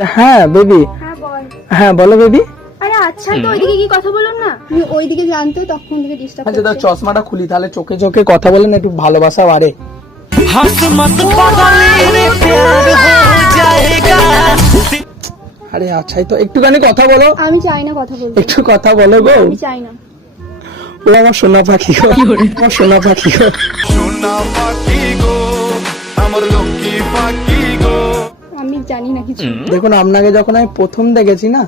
হ্যাঁ বেবি। হ্যাঁ বল। হ্যাঁ বলো বেবি। আরে আচ্ছা তো ওইদিকে কি কথা বলুন না, তুমি ওইদিকে জানতো তখন থেকে ডিস্টার্ব আচ্ছা তাহলে করছে। চশমাটা খুলি, তাহলে চোখে চোখে কথা বলেন, একটু ভালোবাসা বাড়ে। আরে আচ্ছা তো একটুখানি কথা বলো। আমি চাই না কথা বলতে, একটু কথা বলো গো। আমি চাই না। ও আমার সোনা পাখি গো, আমার সোনা পাখি গো। আমি জানি না কিছু। দেখুন আপনাকে যখন আমি প্রথম দেখেছি না,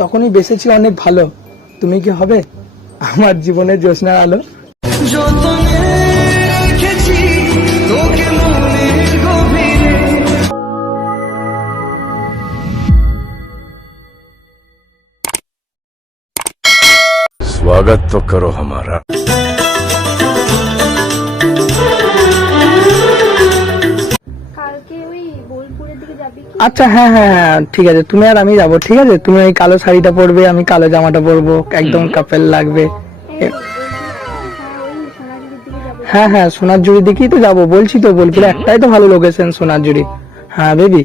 তখনই বেসেছি অনেক ভালো। তুমি কি হবে আমার জীবনের জ্যোৎস্নার আলো? स्वागत तो करो हमारा। কালকে ওই বোলপুরের দিকে যাবি কি? আচ্ছা হ্যাঁ হ্যাঁ হ্যাঁ ঠিক আছে, তুমি আর আমি যাবো, ঠিক আছে? তুমি ওই কালো শাড়িটা পরবে, আমি কালো জামাটা পরবো, একদম কাপেল লাগবে। এই ওই সোনাঝুরির দিকে যাবো। হ্যাঁ হ্যাঁ সোনারজুড়ি দিকেই তো যাবো বলছি তো, বোলপুরে একটাই তো ভালো লোকেশন সোনারজুড়ি। হ্যাঁ বেবি,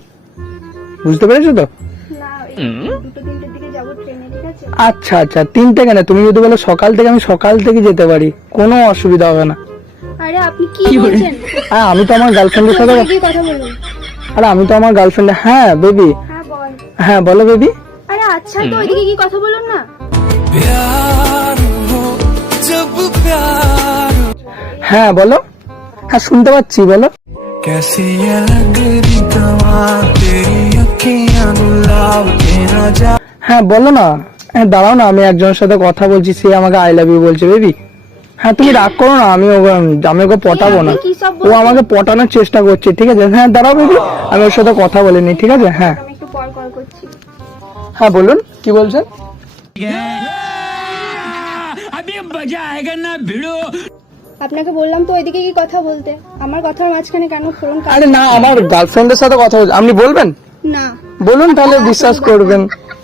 বুঝতে পেরেছো তো? না এই দুটো তিনটের দিকে যাবো ট্রেনে, ঠিক আছে? আচ্ছা আচ্ছা, তিনটে কেন? তুমি যদি বলো সকাল থেকে, আমি সকাল থেকে যেতে পারি, কোনো অসুবিধা হবে না। আরে আপনি কি বলছেন? হ্যাঁ আমি তো আমার গার্লফ্রেন্ডের সাথে ওইদিকে কথা বলুন। আরে আমি তো আমার গার্লফ্রেন্ড। হ্যাঁ বেবি। হ্যাঁ বল। হ্যাঁ বলো বেবি। আরে আচ্ছা তো ওইদিকে কি কথা বলুন না। হ্যাঁ বলো। হ্যাঁ শুনতে পাচ্ছি, বলো। कैसी है तेरी कमाल तेरी अखियां गुलाब के ना जा। হ্যাঁ বলো না। হ্যাঁ দাঁড়াও না, আমি একজনের সাথে কথা বলছি, সে আমাকে আই লাভ ইউ বলছে বেবি। হ্যাঁ তুমি রাগ করো না, আমি ওকে পটাবো না, আপনি কি সব ও আমাকে পটানোর চেষ্টা করছে, ঠিক আছে? হ্যাঁ দাঁড়াও বেবি, আমি ওর সাথে কথা বলিনি, ঠিক আছে? হ্যাঁ আমি একটু পর কল করছি। হ্যাঁ বলুন, কি বলছেন? আপনাকে বললাম তো ওইদিকে কি কথা বলতে, আমার কথার মাঝখানে কেন ফোন আরে না, আমার গার্লফ্রেন্ডের সাথে কথা বলছি। আপনি বলবেন? না বলুন, তাহলে বিশ্বাস করবেন।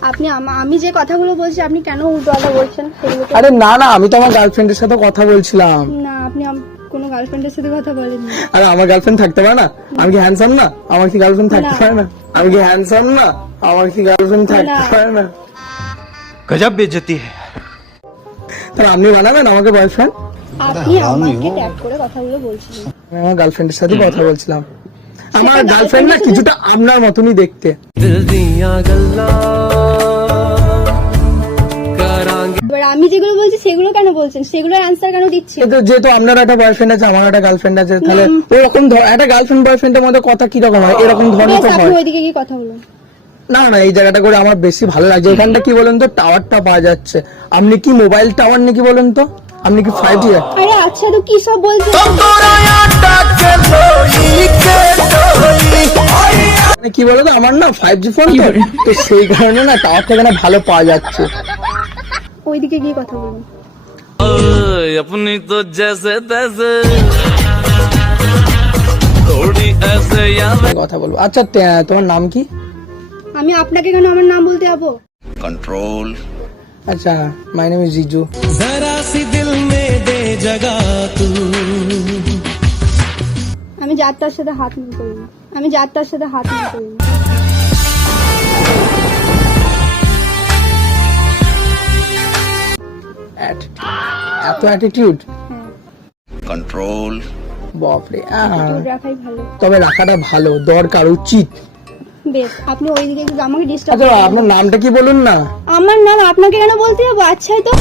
আপনি আমি যে কথাগুলো বলছি আপনি কেন উল্টোপাল্টা বলছেন সেগুলো তো- আরে না না, আমি তো আমার গার্লফ্রেন্ডের সাথে কথা বলছিলাম। না আপনি কোনো গার্লফ্রেন্ডের সাথে কথা বলেননি। আরে আমার গার্লফ্রেন্ড থাকতে পারে না? আমি কি হ্যান্ডসাম না? আমার কি গার্লফ্রেন্ড থাকতে না। পারে না? আমি কি হ্যান্ডসাম না? আমার কি গার্লফ্রেন্ড থাকতে না। পারে না? गजब बेइज्जती है। তাহলে আপনি বানাবেন আমাকে বয়ফ্রেন্ড? আপনি আমাকে ট্যাগ করে কথাগুলো বলছিলেন। আমি আমার গার্লফ্রেন্ডের সাথে কথা বলছিলাম। আমার গার্লফ্রেন্ড না কিছুটা আপনার মতনই দেখতে। दिल दियां गल्लां करांगे। এবার আমি যেগুলো বলছি সেগুলো কেন বলছেন, সেগুলোর অ্যান্সার কেন দিচ্ছেন? কিন্তু যেহেতু আপনার একটা বয়ফ্রেন্ড আছে, আমার একটা গার্লফ্রেন্ড আছে, তাহলে ওরকম একটা গার্লফ্রেন্ড বয়ফ্রেন্ডের মধ্যে কথা কি রকম হয়, এরকম ধরনের বেশ, তো আপনি হয় ওইদিকে কি কথা বলুন। না। না এই জায়গাটা করে আমার বেশি ভালো লাগছে। এখানটা কি বলুন তো, টাওয়ারটা পাওয়া যাচ্ছে। আপনি কি মোবাইল টাওয়ার নাকি বলুন তো? আপনি কি 5G? আরে আচ্ছা তো কি সব বলছেন? মানে কি বলতো, আমার না 5G ফোন তো সেই কারণে না টাওয়ার থেকে না ভালো পাওয়া যাচ্ছে। ওইদিকে গিয়ে কথা বলুন। अपनी तो जैसे तैसे थोड़ी ऐसे या কথা বলবো। আচ্ছা তোমার নাম কি? আমি আপনাকে কেন আমার নাম বলতে যাবো? कंट्रोल। আচ্ছা মাই নেম ইজ জিজু। जरा सी दिल में दे जगह तू। আমি যাত্রার সাথে হাত মিল করি না, আমি যাত্রার সাথে হাত মিল করি না। এত অ্যাটিটিউড? হ্যাঁ कंट्रोल। বাপরে। একটু রাখাই ভালো। তবে রাখাটা ভালো, দরকার, উচিত। বেশ আপনি ওইদিকে একটু আমাকে ডিস্টার্ব। আচ্ছা আপনার নামটা কি বলুন না? আমার নাম আপনাকে কেন বলতে যাবো? আচ্ছাই তো।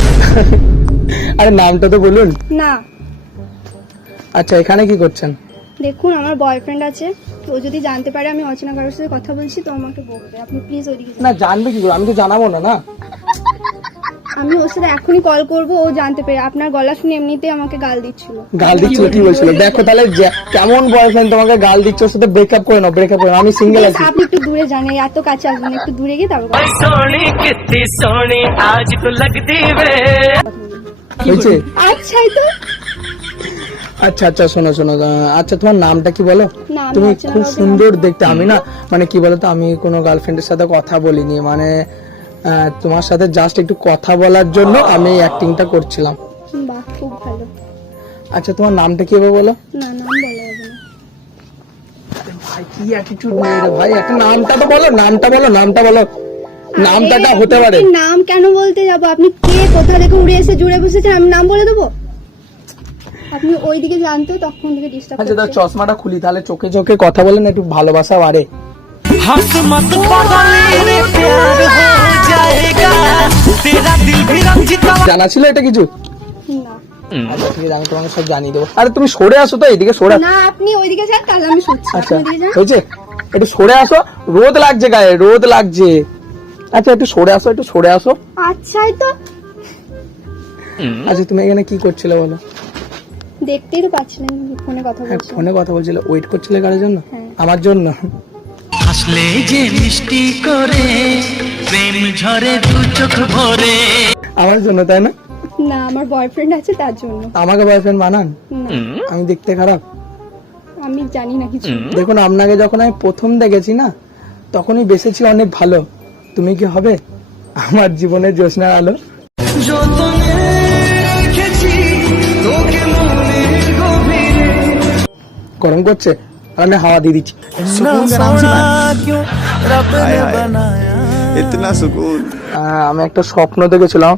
আরে নামটা তো বলুন। না আচ্ছা এখানে কি করছেন? দেখুন আমার বয়ফ্রেন্ড আছে, ও যদি জানতে পারে আমি অচেনা কারোর সাথে কথা বলছি তো আমাকে বলবে। আপনি প্লিজ ওইদিকে যান। না জানবে কি করে? আমি তো জানাবো না। না আমি ওর সাথে এখনই কল করবো, ও জানতে পেরে আপনার গলা শুনে এমনিতেই আমাকে গাল দিচ্ছিল। গাল দিচ্ছিল? কি বলছিল? দেখো তাহলে কেমন বয়ফ্রেন্ড তোমাকে গাল দিচ্ছে, ওর সাথে ব্রেকআপ করে নাও, ব্রেকআপ করে নাও। আমি সিঙ্গেল বেশ, আছি। আপনি একটু দূরে যান, এই এত কাছে আসবেন না, একটু দূরে গিয়ে তারপর কথা বলুন। सोनी कितनी सोनी आज तो लगती वे হয়েছে? আচ্ছাই তো। আচ্ছা আচ্ছা শোনো শোনো, আচ্ছা তোমার নামটা কি বলো? না, আমি তুমি অচেনা খুব কাউকে সুন্দর দেখতে। আমি না মানে কি বলতো, আমি কোনো গার্লফ্রেন্ডের সাথে কথা বলিনি, মানে তোমার সাথে জাস্ট একটু কথা বলার জন্য আমি অ্যাক্টিংটা করছিলাম। বাহ খুব ভালো। আচ্ছা তোমার নামটা কি হবে বলো? না নাম বলা যাবে না। ভাই কি অ্যাটিটিউড নিয়ে রে ভাই, একটা নামটা তো বলো, নামটা বলো, নামটা বলো, নামটা কা হতে পারে। আপনি নাম কেন বলতে যাব? আপনি কে, কোথা থেকে উড়ে এসে জুড়ে বসেছেন, আমি নাম বলে দেবো? আপনি ওইদিকে জানতো, তখন থেকে ডিস্টার্ব আচ্ছা তার করছেন। চশমাটা খুলি, তাহলে চোখে চোখে কথা বলেন, একটু ভালোবাসা বাড়ে। हंस मत पागल रे प्यार हो जाएगा तेरा दिल भी रंजित জানা ছিল এটা কিছু? না আচ্ছা ঠিক আছে, আমি তোমাকে সব জানিয়ে দেবো। আরে তুমি সরে আসো তো, এইদিকে সরে আসো। না, আপনি ওইদিকে যান, তাহলে আমি শুনছি। আচ্ছা আপনি ওইদিকে যান। হয়েছে, একটু সরে আসো, রোদ লাগছে গায়ে, রোদ লাগছে। আচ্ছা একটু সরে আসো, একটু সরে আসো। আচ্ছাই তো, আচ্ছা তুমি এখানে কি করছিলে বলো? দেখতেই তো পাচ্ছিলেন ফোনে কথা হ্যাঁ বলছি। ফোনে কথা বলছিলে, ওয়েট করছিলে কারোর জন্য? হ্যাঁ। আমার জন্য? হাসলে যে মিষ্টি করে প্রেম ঝরে দু চোখ ভরে আমার জন্য তাই না? না, আমার বয়ফ্রেন্ড আছে তার জন্য। আমাকে বয়ফ্রেন্ড বানান? না, আমি দেখতে খারাপ? আমি জানি না কিছু। দেখুন আপনাকে যখন আমি প্রথম দেখেছি না, তখনই বেসেছি অনেক ভালো। তুমি কি হবে আমার জীবনের জ্যোৎস্নার আলো? যতনে রেখেছি তোকে মনের গভীরে গরম করছে আর আমি হাওয়া দিয়ে দিচ্ছি। ना सोना क्यों रब ने बनाया इतना सुकून। আমি একটা স্বপ্ন দেখেছিলাম,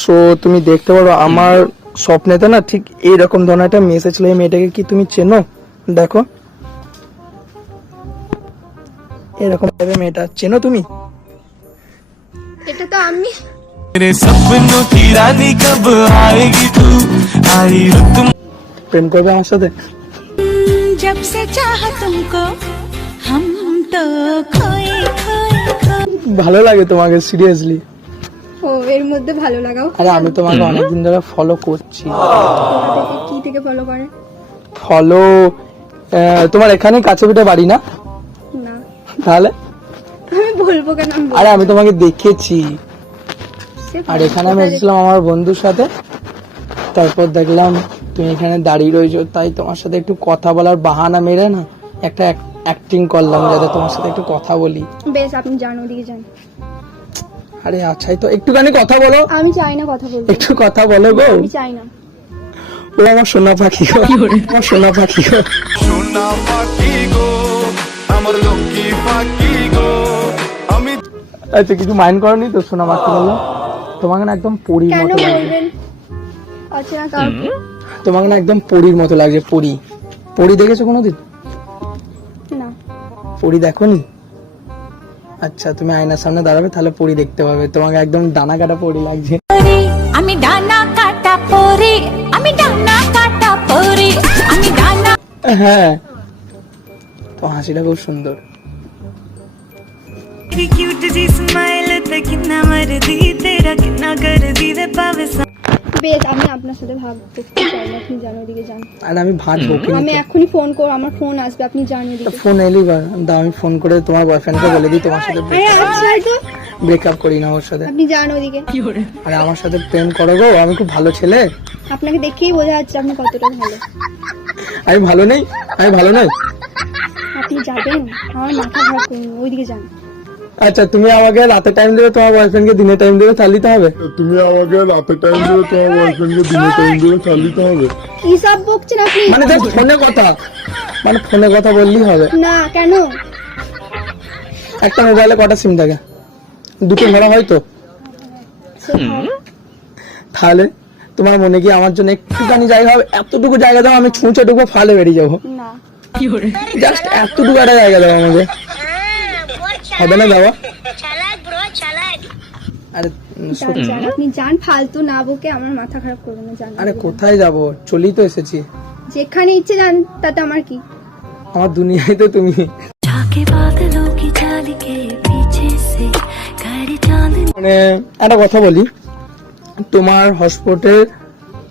সো তুমি দেখতে পারো আমার স্বপ্নেতে না ঠিক এইরকম ধরনের একটা মেয়ে এসেছিল। এই মেয়েটাকে কি তুমি চেনো? দেখো এরকম ভাবে মেয়েটা চেনো তুমি? এটা তো আমি। मेरे सपनों की रानी कब आएगी तू आई रुत প্রেম করবে আমার সাথে? जब से चाहा तुमको हम तो खोए खोए खोए ভালো লাগে তোমাকে সিরিয়াসলি? ও, এর মধ্যে ভালো লাগাও। আরে আমি তোমাকে অনেকদিন ধরে ফলো করছি। কি থেকে ফলো করে? ফলো তোমার এখানে কাছে পিঠে বাড়ি না? না, তাহলে? আমি বলবো কেন? আমি আরে আমি তোমাকে দেখেছি, সে আর এখানে আমি এসেছিলাম আমার বন্ধুর সাথে, তারপর দেখলাম তুমি এখানে দাঁড়িয়ে রয়েছো, তাই তোমার সাথে একটু কথা বলার বাহানা মেরে না একটা অ্যাক্টিং করলাম যাতে তোমার সাথে একটু কথা বলি। বেশ, আপনি যান, ওদিকে যান। আরে আচ্ছাই তো, একটুখানি কথা বলো। আমি চাই না কথা বলতে, একটু কথা বলো গো। আমি চাই না। ও আমার সোনা পাখি গো, আমার সোনা পাখি গো। সোনা পাখি গো আমার লক্ষ্মী পাখি গো আমি আচ্ছা কিছু মাইন্ড করনি তো সোনা পাখি বললাম? তোমাকে না একদম পরীর কেন মতো লাগছে। বলবেন? আচ্ছা না, কার? তোমাকে না একদম পরীর মতো লাগছে, পরী। পরী দেখেছো কোনোদিন? না, পরী দেখোনি? আচ্ছা তুমি আয়নার সামনে দাঁড়াবে, তাহলে পরী দেখতে পাবে। তোমাকে একদম ডানা কাটা পরী লাগছে। আমি ডানা কাটা পরে আমি ডানা কাটা পরে আমি ডানা হ্যাঁ তো হাসিটা খুব সুন্দর। तेरी क्यूट सी स्माइल पे कितना मर दी तेरा कितना कर दी वे पावे বেশ, আমি আপনার সাথে ভাবতে চাই না। আপনি যান, ওদিকে যান। আর আমি ভাজবো কি? আমি এখনই ফোন করব, আমার ফোন আসবে, আপনি যান ওদিকে। ফোন এলি দাও, আমি ফোন করে তোমার বয়ফ্রেন্ডকে বলে দিই তোমার সাথে আরে আচ্ছা তো, ব্রেকআপ করি না ওর সাথে। আপনি যান ওদিকে। আরে আমার সাথে প্রেম করো গো, আমি খুব ভালো ছেলে। আপনাকে দেখেই বোঝা যাচ্ছে আপনি কতটা ভালো। আমি ভালো নেই? আমি ভালো নই? আপনি যাবেন, আমার মাথা খারাপ করুন, ওইদিকে যান। আচ্ছা তুমি আমাকে রাতে টাইম দেবে, তোমার বয়ফ্রেন্ডকে দিনে টাইম দেবে, তাহলে তো হবে? তুমি আমাকে রাতে টাইম দেবে, তোমার বয়ফ্রেন্ডকে দিনে টাইম দেবে, তাহলে তো হবে। কি সব বকছেন আপনি? মানে জাস্ট ফোনে কথা, মানে ফোনে কথা বললেই হবে? না, কেন? একটা মোবাইলে কটা সিম থাকে? দুটো ভরা হয় তো? সে ভাব। তাহলে তোমার মনে কি আমার জন্য একটুখানি জায়গা হবে? এতটুকু জায়গা দাও, আমি ছুঁচে ঢুকবো, ফালে বেরিয়ে যাবো। না, জাস্ট এতটুকু একটা জায়গা দাও আমাকে, হবে না দাও? আরে যান, যান, আপনি যান, ফালতু না বকে আমার মাথা খারাপ করবেন না, যান। আরে কোথায় যাব? চলেই তো এসেছি। যেখানে ইচ্ছে যান, তাতে আমার কি? আমার দুনিয়ায় তো তুমি। जाके बादलों की चाल के पीछे से गाड़ी चांद মানে একটা কথা বলি, তোমার হটস্পটে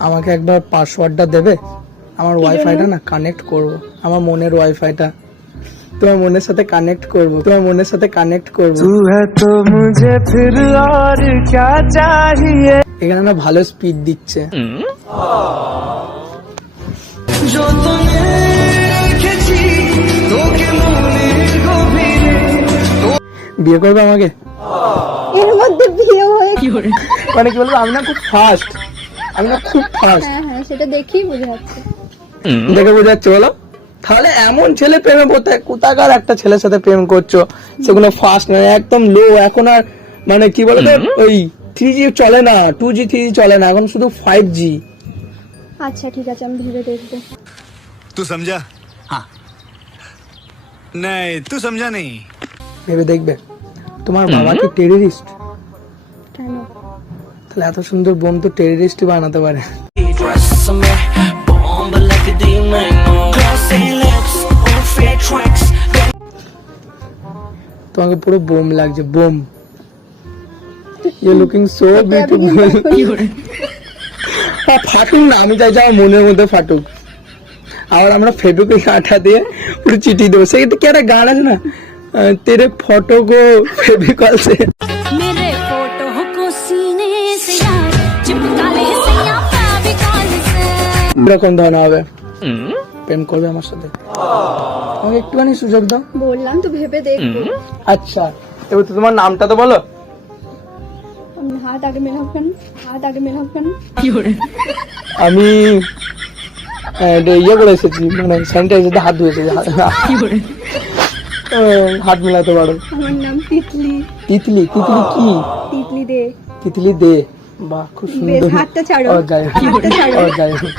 আমাকে একবার পাসওয়ার্ডটা দেবে? আমার ওয়াইফাইটা না কানেক্ট করব, আমার মনের ওয়াইফাইটা তোমার মনের সাথে কানেক্ট করব, তোমার মনের সাথে কানেক্ট করব। तू है तो मुझे फिर और क्या चाहिए এখানে না ভালো স্পিড দিচ্ছে। যতনে রেখেছি তোকে মনের গভীরে বিয়ে করবে আমাকে? এর মধ্যে বিয়ে হয়ে? মানে কি বলবো, আমি না খুব ফাস্ট, আমি না খুব ফাস্ট। হ্যাঁ হ্যাঁ, সেটা দেখেই বোঝা যাচ্ছে। দেখে বোঝা যাচ্ছে বলো? তাহলে এমন ছেলে প্রেমে পড়তে কোথাকার একটা ছেলের সাথে প্রেম করছো, সেগুলো ফার্স্ট মানে একদম লো, এখন আর মানে কি বলে তো, ওই 3G চলে না, 2G 3G চলে না, এখন শুধু 5G। আচ্ছা ঠিক আছে, আমি ভেবে দেখবো। तू समझा? हाँ नहीं तू समझा नहीं। ভেবে দেখবে। তোমার বাবা কি টেররিস্ট? কেন? তাহলে এত সুন্দর বোম তো টেররিস্টই বানাতে পারে। তোমাকে পুরো বোম লাগছে, bomb. You looking so beautiful. ফাটুক না, আমি চাইছি আমার মনের মধ্যে ফাটুক। আর আমরা ফেব্রিক আঠা দিয়ে পুরো চিঠি দেবো। সেটা কি একটা গান আছে না, তেরে ফটো কো ফেব্রিকল সে, मेरे फोटो को सीने से यार चिपका ले सैया फेविकॉल से। এরকম ধরনের হবে। প্রেম করবে আমার সাথে? আমাকে একটুখানি সুযোগ দাও। বললাম তো ভেবে দেখবো। আচ্ছা, এবার তো তোমার নামটা তো বলো। আমি হাত আগে মেলাও কেন? হাত আগে মেলাও কেন? আমি ইয়ে করে এসেছি, মানে স্যানিটাইজার দিয়ে হাত ধুয়ে এসেছি। হাত মেলাতে পারো। আমার নাম তিতলি। তিতলি? তিতলি কি? তিতলি দে। তিতলি দে, বাহ খুব সুন্দর। হাতটা ছাড়ো। ও যাই হোক, হাতটা ছাড়ো। ও যাই হোক।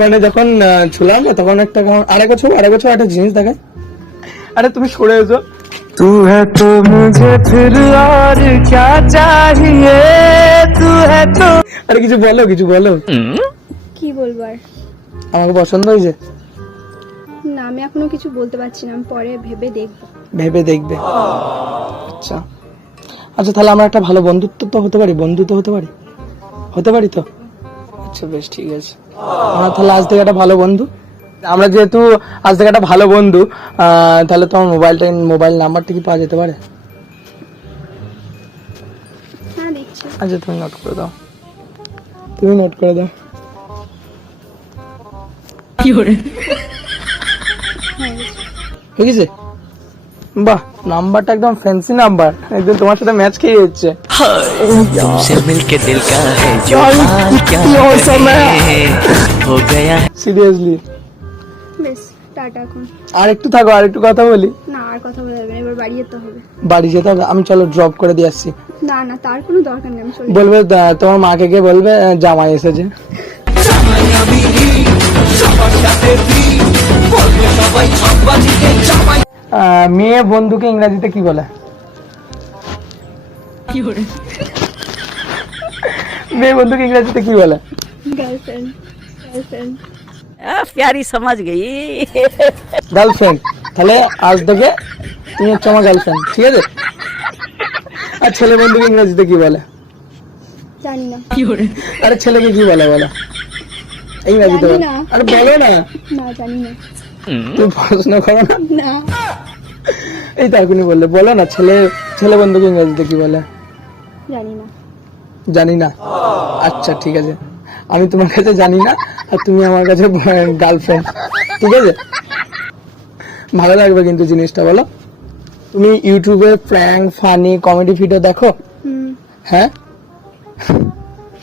মানে যখন ছুলাম তখন একটা আরেক বছর একটা জিনিস দেখায়। আরে তুমি সরে এসো। तू है तो मुझे फिर और क्या चाहिए, तू है तो। আরে কিছু বলো, কিছু বলো। কি বলবো আর? আমাকে পছন্দ হয়েছে? না, আমি এখনো কিছু বলতে পারছি না, আমি পরে ভেবে দেখবো। ভেবে দেখবে। আচ্ছা আচ্ছা, তাহলে আমরা একটা ভালো বন্ধুত্ব তো হতে পারি, বন্ধু তো হতে পারি, হতে পারি তো? আচ্ছা বেশ ঠিক আছে, আমরা তাহলে আজ থেকে একটা ভালো বন্ধু। আমরা যেহেতু আজ থেকে একটা ভালো বন্ধু, তাহলে তোমার মোবাইল নাম্বারটা কি পাওয়া যেতে পারে? হ্যাঁ দেখছি। আচ্ছা তুমি নোট করে দাও, তুমি নোট করে দাও। হয়ে গেছে? বাহ, নাম্বারটা একদম ফ্যান্সি নাম্বার, একদম তোমার সাথে ম্যাচ খেয়ে যাচ্ছে। तुमसे मिलके दिल का है जो हाल क्या हो गया। সিরিয়াসলি? বেশ, টাটা এখন। আর একটু থাকো, আর একটু কথা বলি। না, আর কথা বলা যাবে না, এবার বাড়ি যেতে হবে। বাড়ি যেতে হবে? আমি চলো ড্রপ করে দিয়ে আসছি। না না, তার কোনো দরকার নেই, আমি চলে বলবে তোমার মাকে গিয়ে বলবে জামাই এসেছে। মেয়ে বন্ধুকে ইংরেজিতে কি বলে? মেয়ে বন্ধুকে ইংরেজিতে কি বলে? গার্লফ্রেন্ড। গার্লফ্রেন্ড। प्यारी समझ गई। গার্লফ্রেন্ড। তাহলে আজ থেকে তুমি হচ্ছে আমার গার্লফ্রেন্ড, ঠিক আছে? আর ছেলে বন্ধুকে ইংরেজিতে কি বলে? জানি না। আরে ছেলেকে কি বলে বলো ইংরেজিতে? জানি না। আরে বলো না। না, জানি না। তুমি প্রশ্ন করো না। না, এই তো এখনই বললে, বলো না, ছেলে বন্ধুকে ইংরেজিতে কি বলে? জানি না। জানি না? আচ্ছা ঠিক আছে, আমি তোমার কাছে জানি না আর তুমি আমার কাছে গার্লফ্রেন্ড, ঠিক আছে? ভালো লাগবে কিন্তু জিনিসটা, বলো। তুমি ইউটিউবে প্র্যাঙ্ক, ফানি, কমেডি ভিডিও দেখো? হ্যাঁ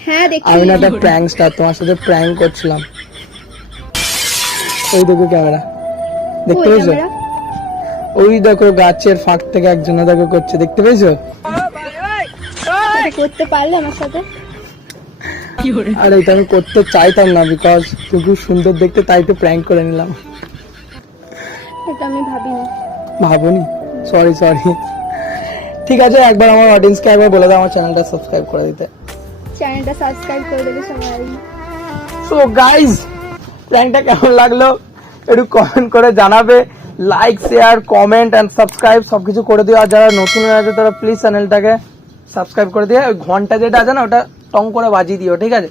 হ্যাঁ দেখি। আমি না একটা প্র্যাঙ্ক স্টার, তোমার সাথে প্র্যাঙ্ক করছিলাম। ওই দেখো ক্যামেরা, দেখতে ওই পেয়েছো? ক্যামেরা? ওই দেখো গাছের ফাঁক থেকে একজনে দেখো করছে, দেখতে পেয়েছো? এটা করতে পারলে আমার সাথে? আর এটা আমি করতে চাইতাম না, বিকজ তুমি খুব সুন্দর দেখতে, তাই একটু প্র্যাঙ্ক করে নিলাম। এটা আমি ভাবিনি। ভাবনি? সরি। ঠিক আছে, একবার আমার অডিয়েন্সকে একবার বলে দাও আমার চ্যানেলটা সাবস্ক্রাইব করে দিতে। চ্যানেলটা সাবস্ক্রাইব করে দেবে সবাই। সো গাইজ, প্র্যাঙ্কটা কেমন লাগলো একটু কমেন্ট করে জানাবে। Like, share, comment and subscribe সবকিছু করে দিও। আর যারা নতুন হয়ে আছে তারা প্লিজ চ্যানেলটাকে সাবস্ক্রাইব করে দিয়ে ওই ঘন্টা যেটা আছে না, ওটা টং করে বাজিয়ে দিও, ঠিক আছে?